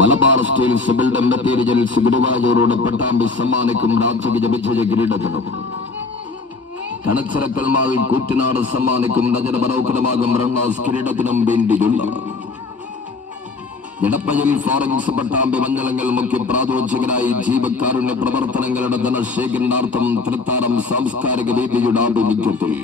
Malabar steel സിബിൾഡ് materials ഗുരുവായൂരോട് Pattambi സമ്മാനിക്കും രാജകീയ വിജയ കിരീടത്തിനും കണച്ചിറക്കൽ mall Koottanad സമ്മാനിക്കും നജരമനോഹരമാകും റണ്ണാസ് കിരീടത്തിനും വേണ്ടിയുള്ള ഇടപ്പയിൽ ഫോറൻസ് പട്ടാമ്പി മഞ്ഞളങ്ങൾ മുഖ്യ പ്രാദേശികരായി ജീവകാരുണ്യ പ്രവർത്തനങ്ങളുടെ ധനശേഖരണാർത്ഥം തൃത്താരം സാംസ്കാരിക വേദിയുടെ ആഭിമുഖ്യത്തിൽ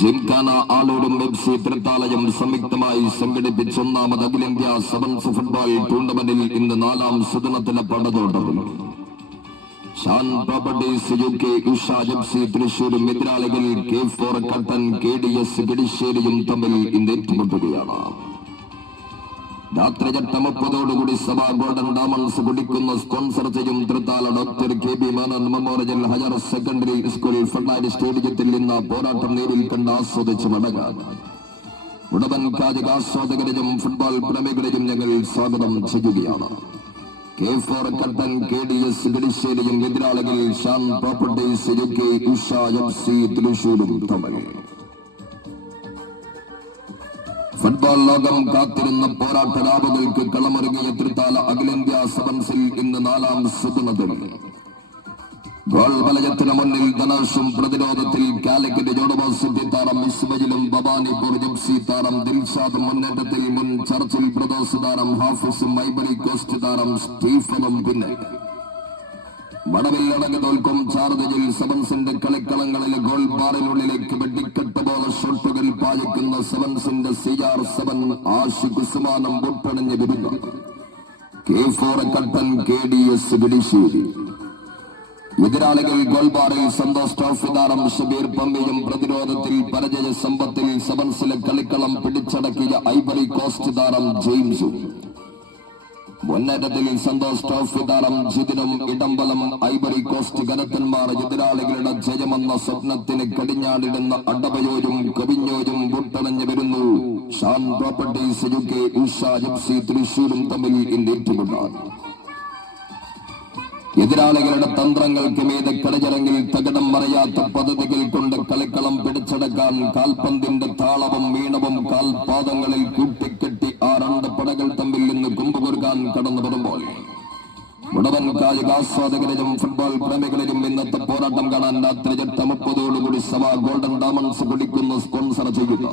ജിംഖാന ആളൂരും എഫ്.സി. തൃത്താലയം സംയുക്തമായി സംഘടിപ്പിച്ച ഒന്നാമത് അഖിലേന്ത്യാ സെവൻസ് ഫുട്ബോൾ ടൂർണമെന്റിൽ ഇന്ന് 4ാം സുദിനത്തിലെ പടതോട്ടം Shan properties UK Usha FC. തൃശൂരും എതിരാളികൾ K4 കട്ടൻ KDS കിടിശ്ശേരിയും തമ്മിൽ ഇന്ന് ഏറ്റുമുട്ടുകയാണ്. രാത്രി 8:30 സഭ ഗോൾഡൻ ഡയമണ്ട്സ് കുടിക്കുന്ന സ്പോൺസർ ചെയ്യും Thrithala doctor KB Menon memorial higher secondary school football സ്റ്റേഡിയത്തിൽ നിന്ന് പോരാട്ടം നേരിൽ കണ്ട് ആസ്വദിച്ച് മടങ്ങാൻ ഉടവൻ കായിക ആസ്വാദകരെയും ഫുട്ബോൾ പ്രേമികളെയും ഞങ്ങൾ സ്വാഗതം ചെയ്യുകയാണ്. K4 കട്ടൻ KDS കിടിശ്ശേരിയും എതിരാളികൾ Shan properties UK Usha FC. തൃശൂരും തമ്മിൽ ഫുട്ബോൾ ലോകം കാത്തിരുന്ന പോരാട്ട രാവുകൾക്ക് കളമൊരുങ്ങിയ തൃത്താല അഖിലേന്ത്യാ സെവൻസിൽ ഇന്ന് 4ാം സുദിനത്തിൽ ഗോൾ വലയത്തിന് മുന്നിൽ ധനേഷും പ്രതിരോധത്തിൽ കാലിക്കറ്റ് യൂണിവേഴ്സിറ്റി താരം ഇസ്മയിലും ഭവാനിപൂർ എഫ്.സി. താരം ദിൽഷാദും മുന്നേറ്റത്തിൽ മുൻ ചർച്ചിൽ ബ്രദേഴ്സ് താരം ഹാഫിസും ഐവറി കോസ്റ്റ് താരം സ്റ്റീഫനും പിന്നെ മടവിലടങ്ങി തോൽക്കും ചാർജയിൽ സെവൻസിന്റെ കളിക്കളങ്ങളിലെ ഗോൾ ബാറിനുള്ളിലേക്ക് വെടിക്കെട്ട് പോലെ ഷോട്ടുകൾ പായിക്കുന്ന സെവൻസിന്റെ CR7 ആഷിഖ് ഉസ്മാനും മുട്ടണിഞ്ഞു വരുന്നു. K4 കട്ടൻ KDS കിടിശ്ശേരി എതിരാളികൾ ഗോൾ ബാറിൽ സന്തോഷ് ട്രോഫി താരം ഷബീർ പമ്മിയും പ്രതിരോധത്തിൽ പരിചയ സമ്പത്തിൽ സെവൻസിലെ കളിക്കളം പിടിച്ചടക്കിയ ഐവറി കോസ്റ്റ് താരം ജെയിംസും മുന്നേറ്റത്തിൽ സന്തോഷ് ട്രോഫി താരം ജിതിനും ഇടമ്പലം ഐവറി കോസ്റ്റ് കനത്തന്മാർ എതിരാളികളുടെ ജയമെന്ന സ്വപ്നത്തിന് കടിഞ്ഞാടിടുന്ന അടവയോയും കവിഞ്ഞോയും മുട്ടണഞ്ഞു വരുന്നു. Shan properties UK Usha FC. തൃശൂരും തമ്മിൽ ഏറ്റുമുട്ടാൻ എതിരാളികളുടെ തന്ത്രങ്ങൾക്ക് മീതെ കളിയരങ്ങിൽ തകിടം മറയാത്ത പദ്ധതികൾ കൊണ്ട് കളിക്കളം പിടിച്ചടക്കാൻ കാൽപന്തിന്റെ താളവും മീണവും കാൽപാദങ്ങളിൽ കൂട്ടിക്കെട്ടി ആ 2 പടകൾ തമ്മിൽ നിന്ന് കുമ്പുകൊരുക്കാൻ കടന്നു വരുമ്പോൾ മുടവൻ കായിക ആസ്വാദകരെയും ഫുട്ബോൾ പ്രേമികളെയും ഇന്നത്തെ പോരാട്ടം കാണാൻ രാത്രി 8:30 സഭ ഗോൾഡൻ ഡയമണ്ട്സ് കുടിക്കുന്ന സ്പോൺസർ ചെയ്യുന്നു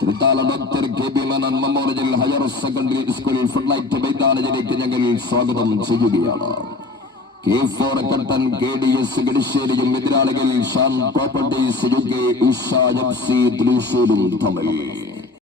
Thrithala doctor KB Menon memorial higher secondary school football മൈതാനത്തിലേക്ക് ഞങ്ങൾ സ്വാഗതം ചെയ്യുകയാണ്. K4 കട്ടൻ KDS കിടിശ്ശേരിയും എതിരാളികൾ Shan properties UK Usha FC. തൃശൂരും തമ്മിൽ